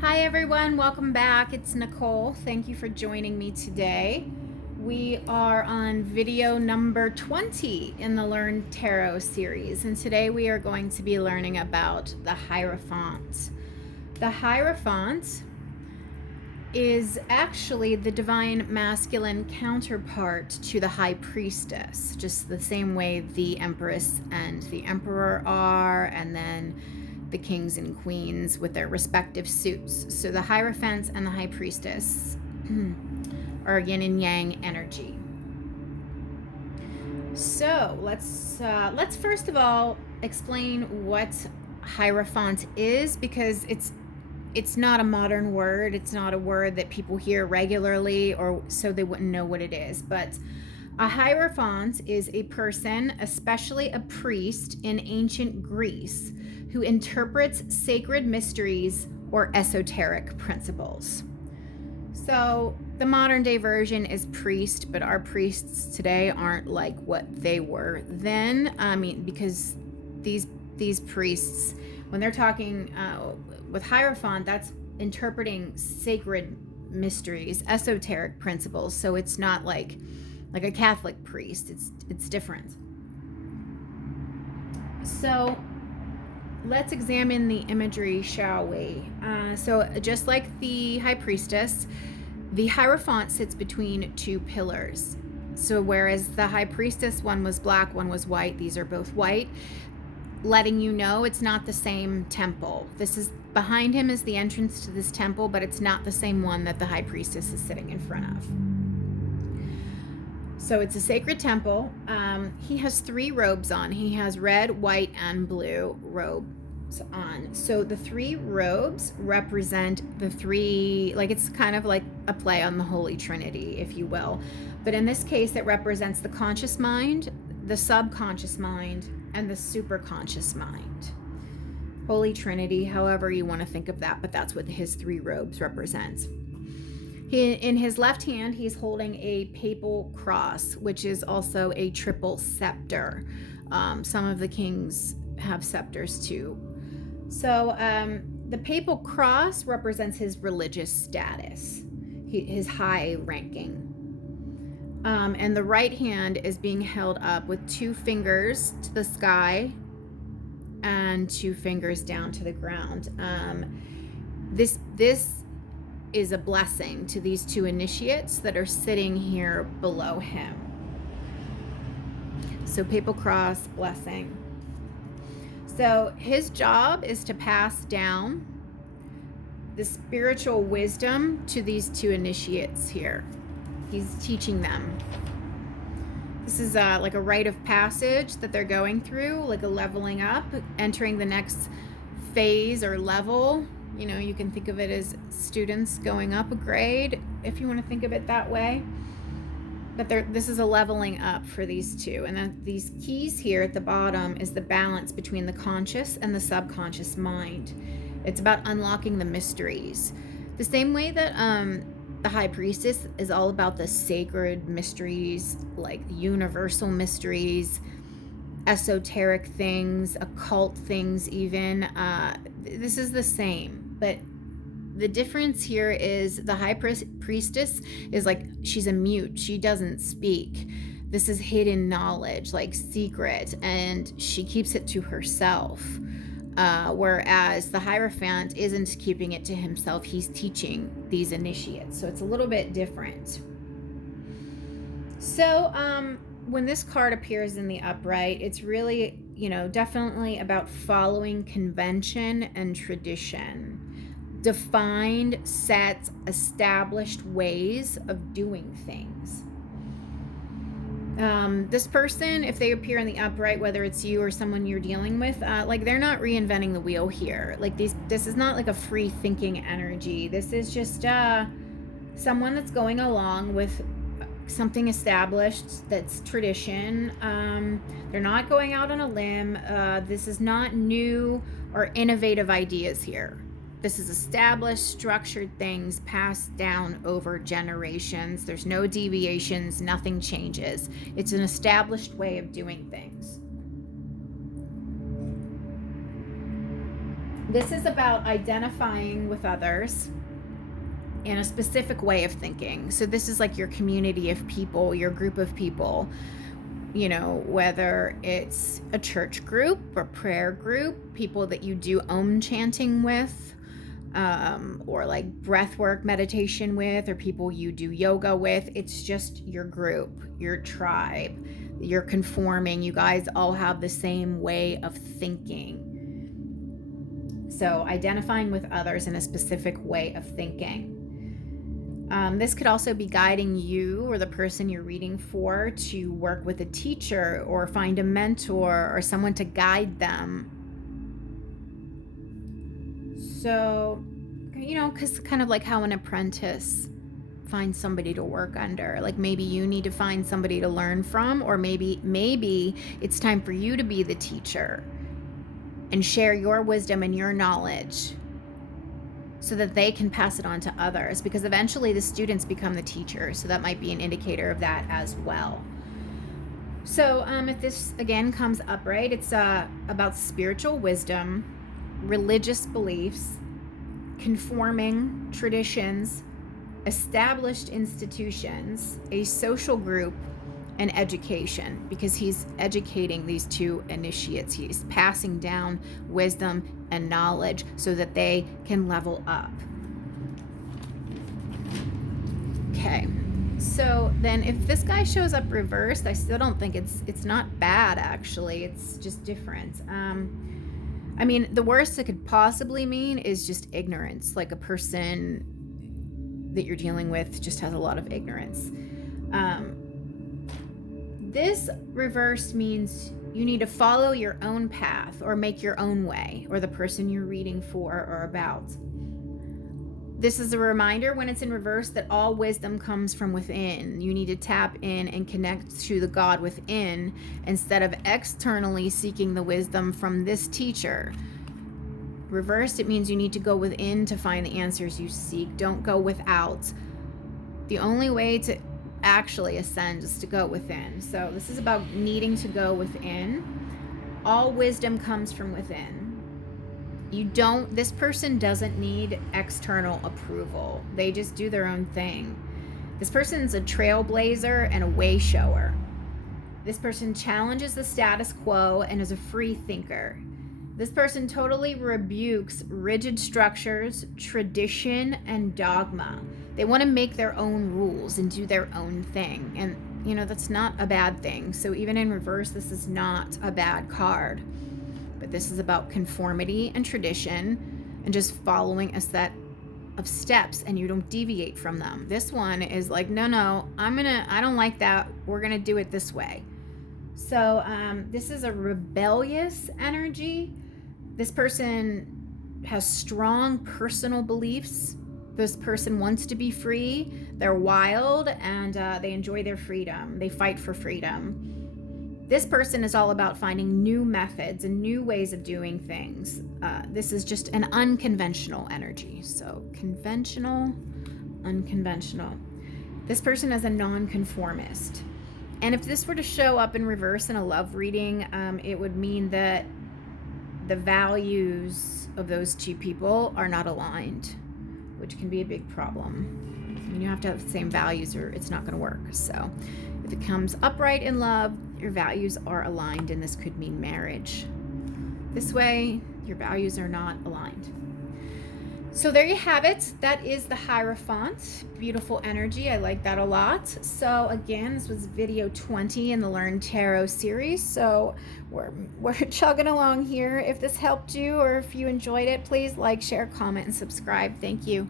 Hi everyone, welcome back. It's Nicole. Thank you for joining me today. We are on video number 20 in the Learn Tarot series, and today we are going to be learning about the Hierophant. The Hierophant is actually the divine masculine counterpart to the High Priestess, just the same way the Empress and the Emperor are, and then the kings and queens with their respective suits. So the Hierophant and the High Priestess are yin and yang energy. So let's first of all explain what Hierophant is, because it's not a modern word. It's not a word that people hear regularly, or so they wouldn't know what it is. But a Hierophant is a person, especially a priest in ancient Greece, who interprets sacred mysteries or esoteric principles. So the modern day version is priest, but our priests today aren't like what they were then. I mean, because these priests, when they're talking with Hierophant, that's interpreting sacred mysteries, esoteric principles. So it's not like a Catholic priest. It's different. So let's examine the imagery, shall we? So just like the High Priestess, the Hierophant sits between two pillars. So whereas the High Priestess, one was black, one was white, these are both white, letting you know it's not the same temple. This is behind him is the entrance to this temple, but it's not the same one that the High Priestess is sitting in front of. So it's a sacred temple. He has three robes on. He has red, white, and blue robes on. So the three robes represent the three, like it's kind of like a play on the Holy Trinity, if you will. But in this case, it represents the conscious mind, the subconscious mind, and the superconscious mind. Holy Trinity, however you want to think of that, but that's what his three robes represent. In his left hand, he's holding a papal cross, which is also a triple scepter. Some of the kings have scepters too. So the papal cross represents his religious status, his high ranking. And the right hand is being held up with two fingers to the sky and two fingers down to the ground. This is a blessing to these two initiates that are sitting here below him. So papal cross, blessing. So his job is to pass down the spiritual wisdom to these two initiates here. He's teaching them. This is like a rite of passage that they're going through, like a leveling up, entering the next phase or level. You know, you can think of it as students going up a grade, if you want to think of it that way. But this is a leveling up for these two. And then these keys here at the bottom is the balance between the conscious and the subconscious mind. It's about unlocking the mysteries. The same way that the High Priestess is all about the sacred mysteries, like universal mysteries, esoteric things, occult things even. This is the same. But the difference here is the High Priestess is like, she's a mute. She doesn't speak. This is hidden knowledge, like secret, and she keeps it to herself. Whereas the Hierophant isn't keeping it to himself. He's teaching these initiates. So it's a little bit different. So when this card appears in the upright, it's really, definitely about following convention and tradition. Defined, set, established ways of doing things. This person, if they appear in the upright, whether it's you or someone you're dealing with, like they're not reinventing the wheel here. Like this is not like a free thinking energy. This is just someone that's going along with something established that's tradition. They're not going out on a limb. This is not new or innovative ideas here. This is established, structured things passed down over generations. There's no deviations, nothing changes. It's an established way of doing things. This is about identifying with others in a specific way of thinking. So this is like your community of people, your group of people, you know, whether it's a church group or prayer group, people that you do Om chanting with, or like breath work meditation with, or people you do yoga with. It's just your group, your tribe. You're conforming. You guys all have the same way of thinking. So identifying with others in a specific way of thinking. This could also be guiding you or the person you're reading for to work with a teacher or find a mentor or someone to guide them. So, you know, because kind of like how an apprentice finds somebody to work under. Like maybe you need to find somebody to learn from, or maybe it's time for you to be the teacher and share your wisdom and your knowledge so that they can pass it on to others, because eventually the students become the teachers. So that might be an indicator of that as well. So if this again comes upright, it's about spiritual wisdom, religious beliefs, conforming traditions, established institutions, a social group, and education, because he's educating these two initiates. He's passing down wisdom and knowledge so that they can level up. Okay, so then if this guy shows up reversed, I still don't think it's not bad, actually. It's just different. I mean, the worst it could possibly mean is just ignorance, like a person that you're dealing with just has a lot of ignorance. This reverse means you need to follow your own path or make your own way, or the person you're reading for or about. This is a reminder when it's in reverse that all wisdom comes from within. You need to tap in and connect to the God within instead of externally seeking the wisdom from this teacher. Reversed, it means you need to go within to find the answers you seek. Don't go without. The only way to actually ascend is to go within. So this is about needing to go within. All wisdom comes from within. This person doesn't need external approval. They just do their own thing. This person's a trailblazer and a way shower. This person challenges the status quo and is a free thinker. This person totally rebukes rigid structures, tradition, and dogma. They want to make their own rules and do their own thing. And, you know, that's not a bad thing. So even in reverse, this is not a bad card. But this is about conformity and tradition and just following a set of steps, and you don't deviate from them. This one is like, no, I don't like that. We're going to do it this way. So this is a rebellious energy. This person has strong personal beliefs. This person wants to be free. They're wild, and they enjoy their freedom. They fight for freedom. This person is all about finding new methods and new ways of doing things. This is just an unconventional energy. So conventional, unconventional. This person is a nonconformist. And if this were to show up in reverse in a love reading, it would mean that the values of those two people are not aligned, which can be a big problem. I mean, you have to have the same values or it's not going to work. So if it comes upright in love, your values are aligned, and this could mean marriage. This way, your values are not aligned. So there you have it. That is the Hierophant. Beautiful energy. I like that a lot. So again, this was video 20 in the Learn Tarot series. So we're chugging along here. If this helped you or if you enjoyed it, please like, share, comment, and subscribe. Thank you.